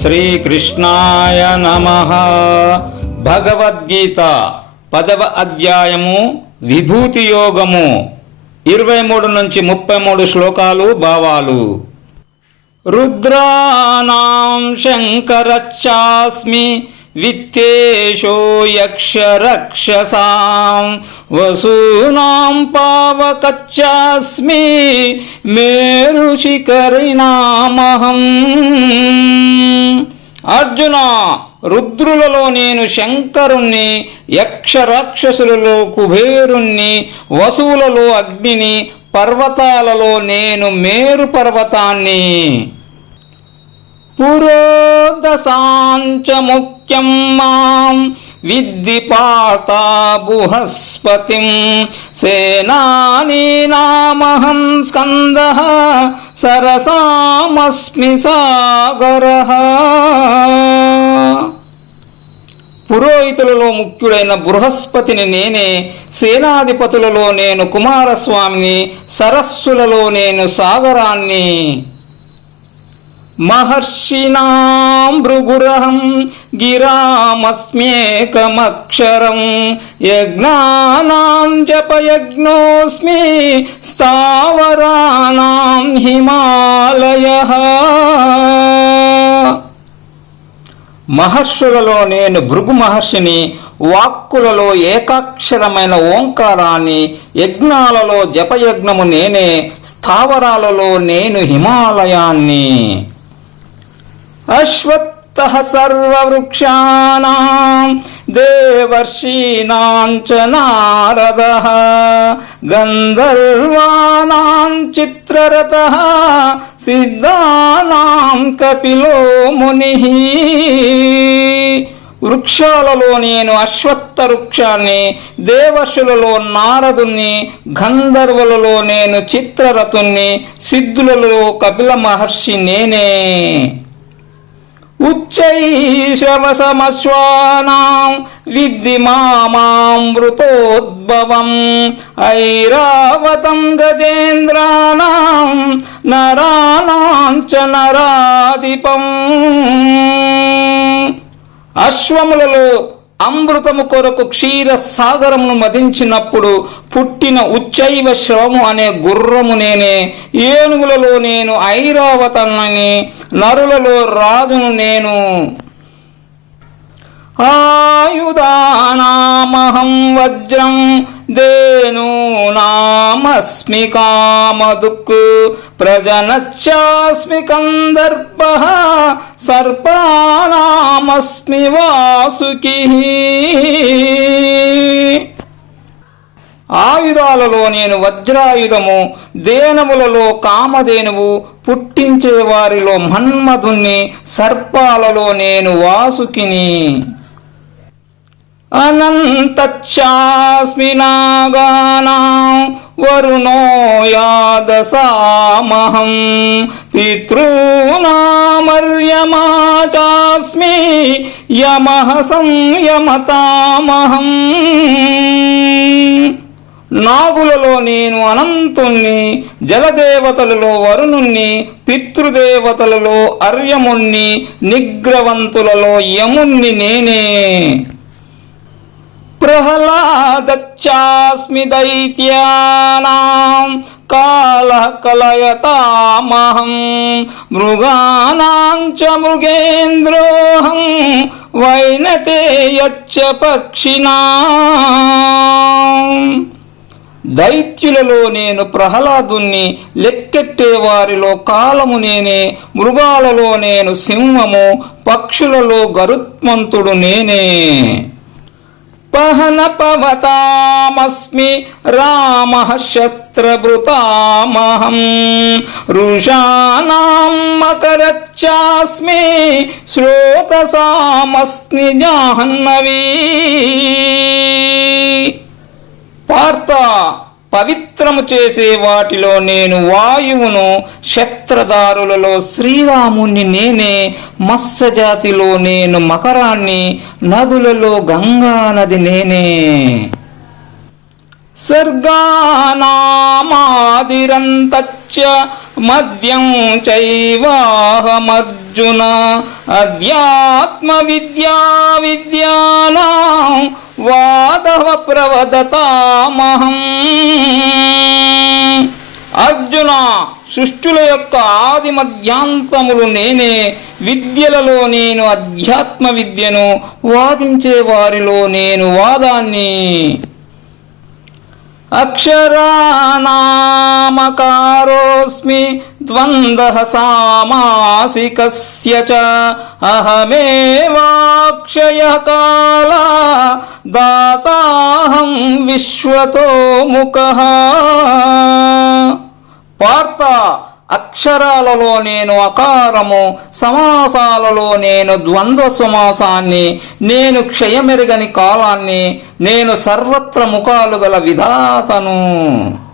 శ్రీకృష్ణాయ నమః. భగవద్గీత 10వ అధ్యాయము విభూతి యోగము 23 నుంచి 33 శ్లోకాలు భావాలు. రుద్రాణాం శంకరచ్చాస్మి విత్తేషో యక్ష రక్షసాం వసూనాం పావకచ్చాస్మి మేరుశిఖరిణామహం. అర్జున, రుద్రులలో నేను శంకరుణ్ణి, యక్ష రాక్షసులలో కుబేరుణ్ణి, వసువులలో అగ్నిని, పర్వతాలలో నేను మేరు పర్వతాన్ని. పురోదశాంచ ముఖ్యం మాం విద్ధి పార్థ బృహస్పతిం సేనానీనామహం స్కందః సరసామస్మి సాగరః. పురోహితులలో ముఖ్యుడైన బృహస్పతిని నేనే, సేనాధిపతులలో నేను కుమారస్వామిని, సరస్సులలో నేను సాగరాన్ని. మహర్షిణాం భృగురహం గిరామస్మ్యేకమక్షరం యజ్ఞానాం జపయజ్ఞోస్మి స్థావరాణాం హిమాలయః. మహర్షులలో నేను భృగు మహర్షిని, వాక్కులలో ఏకాక్షరమైన ఓంకారాన్ని, యజ్ఞాలలో జపయజ్ఞము నేనే, స్థావరాలలో నేను హిమాలయాన్ని. అశ్వత్థః సర్వవృక్షాణాం దేవర్షీణాం చ నారదః గంధర్వాణాం చిత్రరథః సిద్ధానాం కపిలో మునిః. వృక్షాలలో నేను అశ్వత్థ వృక్షాన్ని, దేవర్షులలో నారదుణ్ణి, గంధర్వులలో నేను చిత్రరథుణ్ణి, సిద్ధులలో కపిల మహర్షి నేనే. ఉచ్చైశ్రవసమశ్వానాం విద్ధి మామామృతోద్భవం ఐరావతం గజేంద్రాణాం నరాణాం చ నరాధిపం. అశ్వములలో అమృతము కొరకు క్షీర సాగరమును మదించినప్పుడు పుట్టిన ఉచ్చైవ శ్రవము అనే గుర్రము నేనే. ఏనుగులలో నేను ఐరావతాన్ని, నరులలో రాజును నేను. ఆయుధానామహం వజ్రం ధేనూనామస్మి కామధుక్ ప్రజనచ్చాస్మి కందర్పః సర్పానామస్మి వాసుకిః. ఆయుధాలలో నేను వజ్రాయుధము, దేనములలో కామధేనువు, పుట్టించే వారిలో మన్మధుణ్ణి, సర్పాలలో నేను వాసుకిని. అనంతచ్చాస్మి నాగానాం వరుణో యాదసామహం పితॄనామర్యమా చాస్మి యమః సంయమతామహం. నాగులలో నేను అనంతుణ్ణి, జలదేవతలలో వరుణుణ్ణి, పితృదేవతలలో అర్యముణ్ణి, నిగ్రవంతులలో యముణ్ణి నేనే. ప్రహ్లాదచ్చాస్మి దైత్యానాం కాలః కలయతామహం మృగాణాం చ మృగేంద్రోహం వైనతేయచ్చ పక్షిణాం. దైత్యులలో నేను ప్రహ్లాదుణ్ణి, లెక్కెట్టే వారిలో కాలము నేనే, మృగాలలో నేను సింహము, పక్షులలో గరుత్మంతుడు నేనే. పహనపవతామస్మి రామః శస్త్రభృతామహం రుషాణాం మకరచ్చాస్మి శ్రోతసామస్మి జాహ్నవీ. పార్థ, పవిత్రము చేసే వాటిలో నేను వాయువును, శస్త్రధారులలో శ్రీరాముని నేనే, మత్స్యజాతిలో నేను మకరాన్ని, నదులలో గంగా నది నేనే. సర్గానామాదిరంతచ్చ మద్యం చైవాహమర్జున అధ్యాత్మ విద్యానాం వాదవ ప్రవదతామహం. అర్జున, సృష్టుల యొక్క ఆది మధ్యాంతములు నేనే. విద్యలలో నేను అధ్యాత్మ విద్యను, వాదించే వారిలో నేను వాదాన్ని. అక్షరానామకారోస్మి ద్వంద్వః సామాసికస్య చ అహమేవాక్షయః కాల దాతాహం విశ్వతో ముఖః. పార్థ, అక్షరాలలో నేను అకారము, సమాసాలలో నేను ద్వంద్వ సమాసాన్ని, నేను క్షయమెరుగని కాలాన్ని, నేను సర్వత్ర ముఖాలు గల విధాతను.